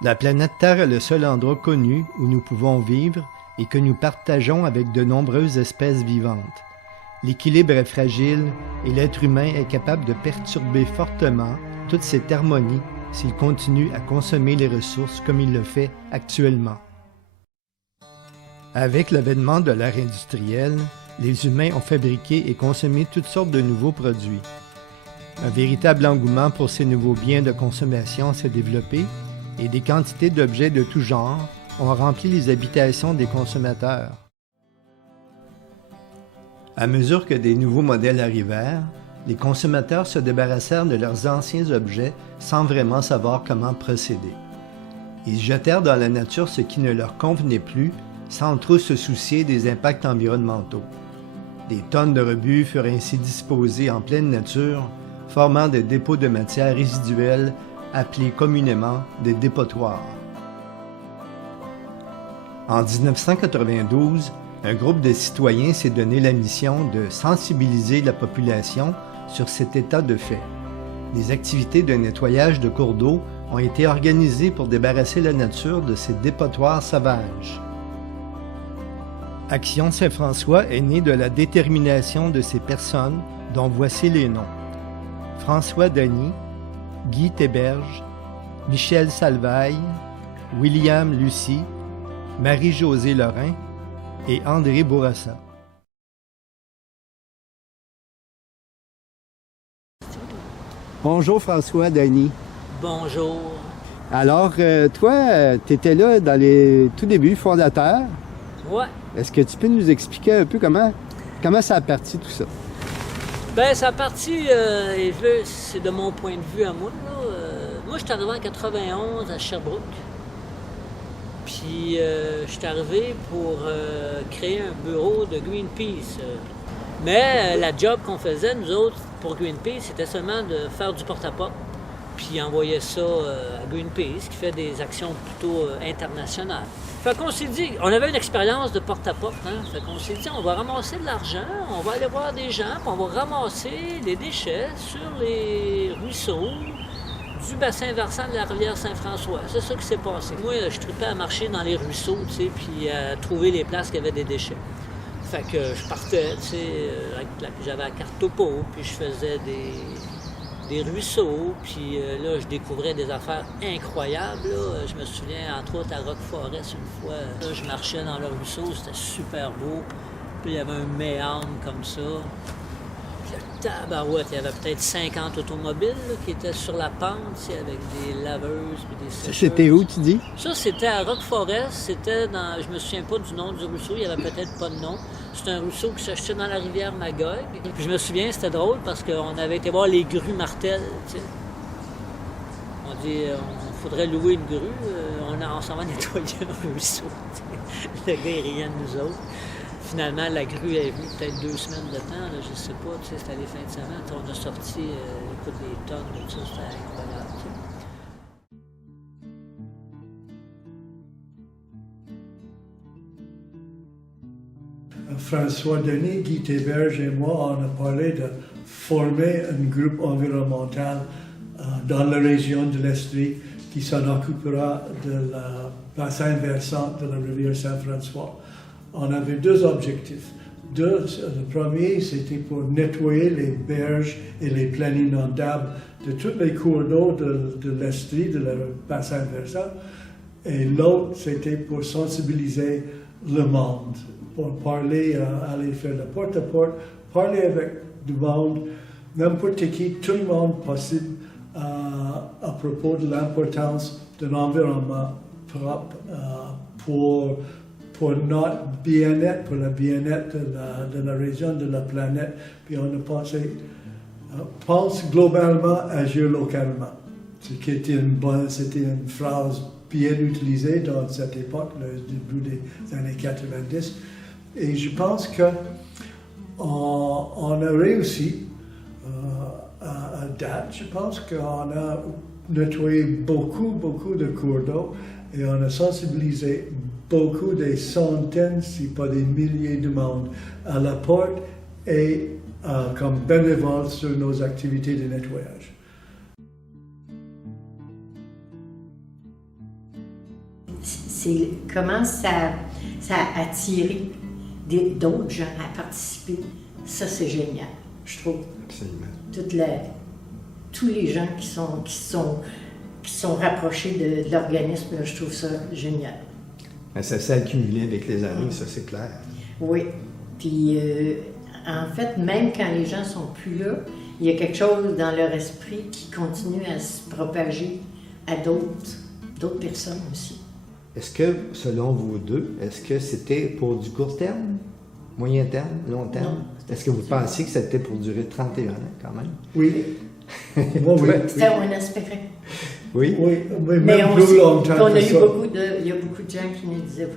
La planète Terre est le seul endroit connu où nous pouvons vivre et que nous partageons avec de nombreuses espèces vivantes. L'équilibre est fragile et l'être humain est capable de perturber fortement toute cette harmonie s'il continue à consommer les ressources comme il le fait actuellement. Avec l'avènement de l'ère industrielle, les humains ont fabriqué et consommé toutes sortes de nouveaux produits. Un véritable engouement pour ces nouveaux biens de consommation s'est développé et des quantités d'objets de tout genre ont rempli les habitations des consommateurs. À mesure que des nouveaux modèles arrivèrent, les consommateurs se débarrassèrent de leurs anciens objets sans vraiment savoir comment procéder. Ils jetèrent dans la nature ce qui ne leur convenait plus sans trop se soucier des impacts environnementaux. Des tonnes de rebuts furent ainsi disposées en pleine nature, formant des dépôts de matières résiduelles appelés communément des dépotoirs. En 1992, un groupe de citoyens s'est donné la mission de sensibiliser la population sur cet état de fait. Des activités de nettoyage de cours d'eau ont été organisées pour débarrasser la nature de ces dépotoirs sauvages. Action Saint-François est née de la détermination de ces personnes dont voici les noms. François Denis, Guy Théberge, Michel Salvaille, William Lucie, Marie-Josée Lorrain et André Bourassa. Bonjour François Denis. Bonjour. Alors, toi, tu étais là dans les tout débuts fondateurs. Ouais. Est-ce que tu peux nous expliquer un peu comment ça a parti tout ça? Ben, ça a parti, c'est de mon point de vue à moi. Moi, je suis arrivé en 91 à Sherbrooke. Puis, je suis arrivé pour créer un bureau de Greenpeace. Mais la job qu'on faisait, nous autres, pour Greenpeace, c'était seulement de faire du porte-à-porte. Puis envoyer ça à Greenpeace, qui fait des actions plutôt internationales. Fait qu'on s'est dit, on avait une expérience de porte-à-porte, hein? Fait qu'on s'est dit, on va ramasser de l'argent, on va aller voir des gens, puis on va ramasser les déchets sur les ruisseaux du bassin versant de la rivière Saint-François. C'est ça qui s'est passé. Moi, je tripais à marcher dans les ruisseaux, tu sais, puis à trouver les places qui avaient des déchets. Fait que je partais, tu sais, j'avais la carte topo, puis je faisais des ruisseaux, puis là, je découvrais des affaires incroyables. Là. Je me souviens, entre autres, à Rock-Forest, une fois, là, je marchais dans le ruisseau, c'était super beau. Puis il y avait un méandre comme ça. Puis le tabarouette, il y avait peut-être 50 automobiles là, qui étaient sur la pente, avec des laveuses puis des sécheuses. C'était où, tu dis? Ça, c'était à Rock-Forest, c'était dans... Je me souviens pas du nom du ruisseau, il y avait peut-être pas de nom. C'est un ruisseau qui s'achetait dans la rivière Magog. Puis je me souviens, c'était drôle parce qu'on avait été voir les grues Martel, tu sais. On dit, on faudrait louer une grue, on s'en va nettoyer un ruisseau. Le gars, il riait de nous autres. Finalement, la grue est venue peut-être 2 semaines de temps, là, je sais pas, tu sais, c'était les fins de semaine. On a sorti, écoute, des tonnes de ça, c'était incroyable, tu sais. François Denis, Guy Théberge et moi, on a parlé de former un groupe environnemental dans la région de l'Estrie qui s'en occupera de la bassin versant de la rivière Saint-François. On avait 2 objectifs. Le premier, c'était pour nettoyer les berges et les plaines inondables de tous les cours d'eau de l'Estrie, de la bassin versant. Et l'autre, c'était pour sensibiliser le monde, pour parler, aller faire le porte-à-porte, parler avec du monde, n'importe qui, tout le monde possible, à propos de l'importance d'un environnement propre pour notre bien-être, pour le bien-être de la région, de la planète. Puis on a pensé, pense globalement, agir localement. C'était une phrase bien utilisée dans cette époque, le début des années 90. Et je pense qu'on a réussi à date. Je pense qu'on a nettoyé beaucoup de cours d'eau et on a sensibilisé beaucoup, des centaines, si pas des milliers de monde à la porte et comme bénévoles sur nos activités de nettoyage. c'est comment ça a attiré d'autres gens à participer. Ça, c'est génial, je trouve. Absolument. Tous les gens qui sont rapprochés de l'organisme, là, je trouve ça génial. Mais ça s'est accumulé avec les années, ça c'est clair. Oui. Puis, en fait, même quand les gens sont plus là, il y a quelque chose dans leur esprit qui continue à se propager à d'autres personnes aussi. Est-ce que, selon vous deux, est-ce que c'était pour du court terme, moyen terme, long terme? Non. Est-ce que vous pensiez que c'était pour durer 31 ans quand même? Oui. Moi, oui. C'était on espérait. Oui? Oui, mais Mais même on plus longtemps on a que eu ça. il y a beaucoup de gens qui nous disaient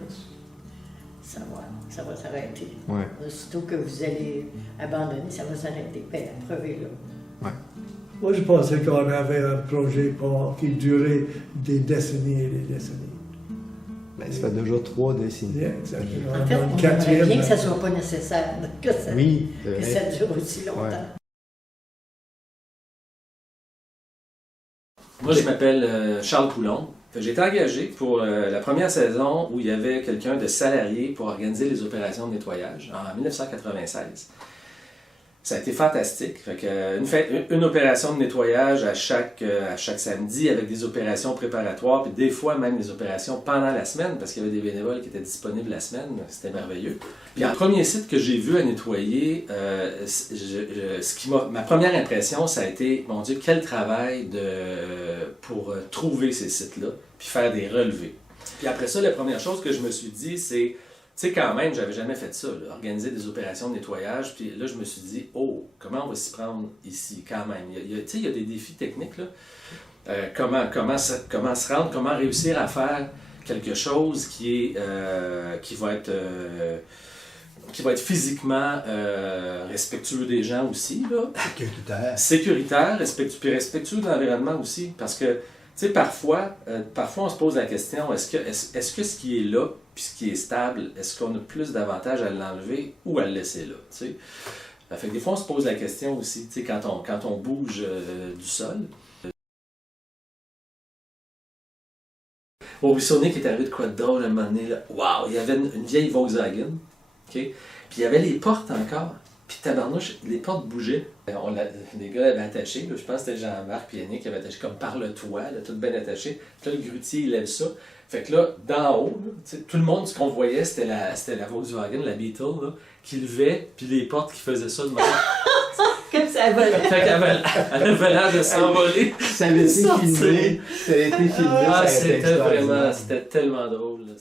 ça va s'arrêter. Ouais. Aussitôt que vous allez abandonner, ça va s'arrêter. Bien, la preuve est là. Ouais. Moi, je pensais qu'on avait un projet qui durait des décennies et des décennies. Ben, ça fait déjà 3 décennies. Yeah, exactement. En fait, Dans le on aimerait quatrième, bien que ça ne soit pas nécessaire, que ça, Oui, c'est que vrai. ça dure aussi longtemps. Ouais. Moi, je m'appelle Charles Poulon. J'ai été engagé pour la première saison où il y avait quelqu'un de salarié pour organiser les opérations de nettoyage en 1996. Ça a été fantastique. Fait que, une opération de nettoyage à chaque samedi avec des opérations préparatoires, puis des fois même des opérations pendant la semaine parce qu'il y avait des bénévoles qui étaient disponibles la semaine. C'était merveilleux. Puis le premier site que j'ai vu à nettoyer, ma première impression, ça a été, mon Dieu, quel travail pour trouver ces sites-là, puis faire des relevés. Puis après ça, la première chose que je me suis dit, c'est, tu sais, quand même, j'avais jamais fait ça, là, organiser des opérations de nettoyage. Puis là, je me suis dit, oh, comment on va s'y prendre ici, quand même. Il y a des défis techniques, là. Comment se rendre, comment réussir à faire quelque chose qui va être physiquement respectueux des gens aussi, là. Sécuritaire, respectueux de l'environnement aussi. Parce que, tu sais, parfois, on se pose la question, est-ce que ce qui est là, puis ce qui est stable, est-ce qu'on a plus d'avantages à l'enlever ou à le laisser là, tu sais? Fait que des fois, on se pose la question aussi, tu sais, quand on bouge du sol. Au Buissonnet, qui est arrivé de quoi de drôle à un moment donné, là, wow, il y avait une vieille Volkswagen, ok? Puis il y avait les portes encore. Puis tabarnouche, les portes bougeaient. Les gars l'avaient attaché, là, je pense que c'était Jean-Marc et Yannick qui avaient attaché comme par le toit, là, tout bien attaché. Puis là, le grutier, il lève ça. Fait que là, d'en haut, là, tout le monde, ce qu'on voyait, c'était la Volkswagen, la Beetle, là, qui levait, puis les portes qui faisaient ça de même. Comme ça volait. Fait qu'elle avait l'air de s'envoler. Ça avait été filmé. Ça a été filmé. Ah, ça a été c'était tellement drôle. Là,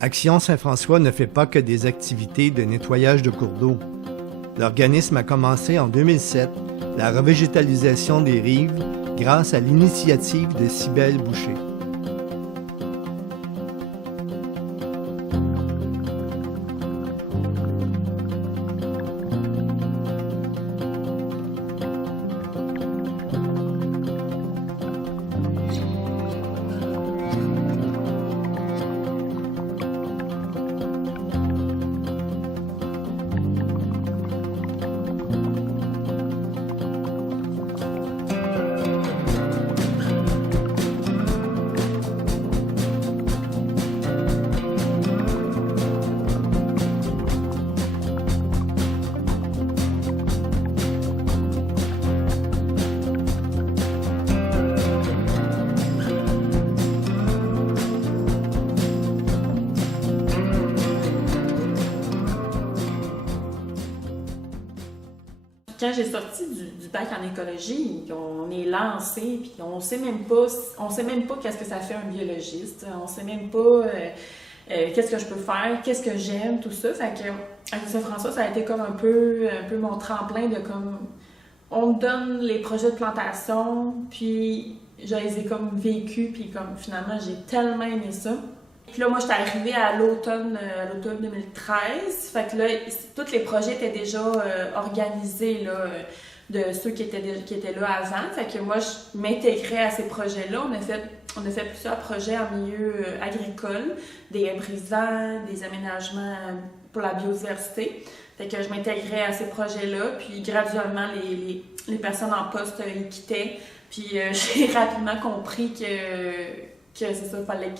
Action Saint-François ne fait pas que des activités de nettoyage de cours d'eau. L'organisme a commencé en 2007 la revégétalisation des rives grâce à l'initiative de Cybèle Boucher. Quand j'ai sorti du bac en écologie, on est lancé, puis on sait même pas qu'est-ce que ça fait un biologiste, on sait même pas qu'est-ce que je peux faire, qu'est-ce que j'aime, tout ça. Fait que avec Saint-François, ça a été comme un peu mon tremplin de comme on me donne les projets de plantation, puis je les ai comme vécus, puis comme finalement j'ai tellement aimé ça. Puis là, moi, j'étais arrivée à l'automne 2013. Fait que là, tous les projets étaient déjà organisés là, de ceux qui étaient là avant. Fait que moi, je m'intégrais à ces projets-là. On a fait plusieurs projets en milieu agricole, des haies brisantes, des aménagements pour la biodiversité. Fait que je m'intégrais à ces projets-là. Puis graduellement, les personnes en poste, ils quittaient. Puis j'ai rapidement compris que c'est ça, il fallait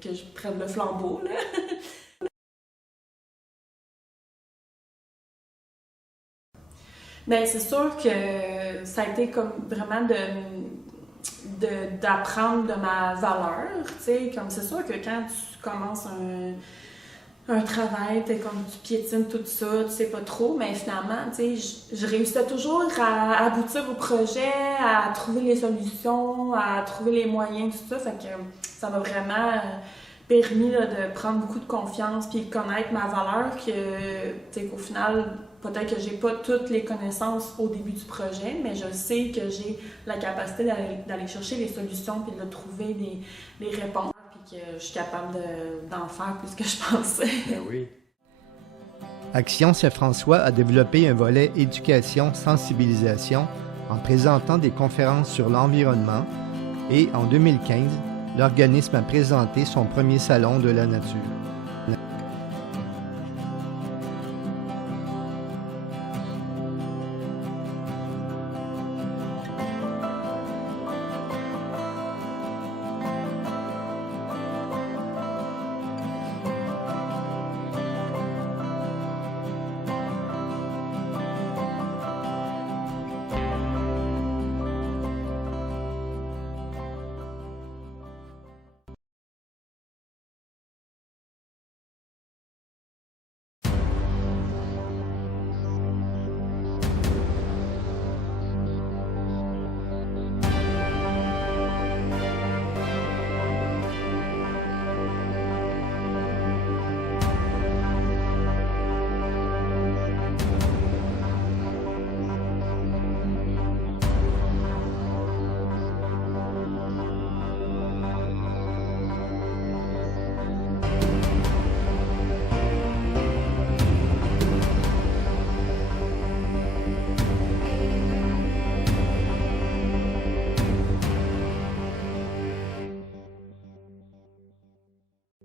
que je prenne le flambeau, là. Bien, c'est sûr que ça a été comme vraiment d'apprendre de ma valeur, tu sais, comme c'est sûr que quand tu commences un travail, t'es comme tu piétines tout ça, tu sais pas trop, mais finalement, tu sais, je réussissais toujours à aboutir au projet, à trouver les solutions, à trouver les moyens, tout ça, fait que ça m'a vraiment permis là, de prendre beaucoup de confiance puis de connaître ma valeur, que, tu sais, qu'au final, peut-être que j'ai pas toutes les connaissances au début du projet, mais je sais que j'ai la capacité d'aller chercher les solutions puis de trouver des réponses. Que je suis capable d'en faire plus que je pensais. Ben oui. Action Saint-François a développé un volet éducation-sensibilisation en présentant des conférences sur l'environnement et en 2015, l'organisme a présenté son premier salon de la nature.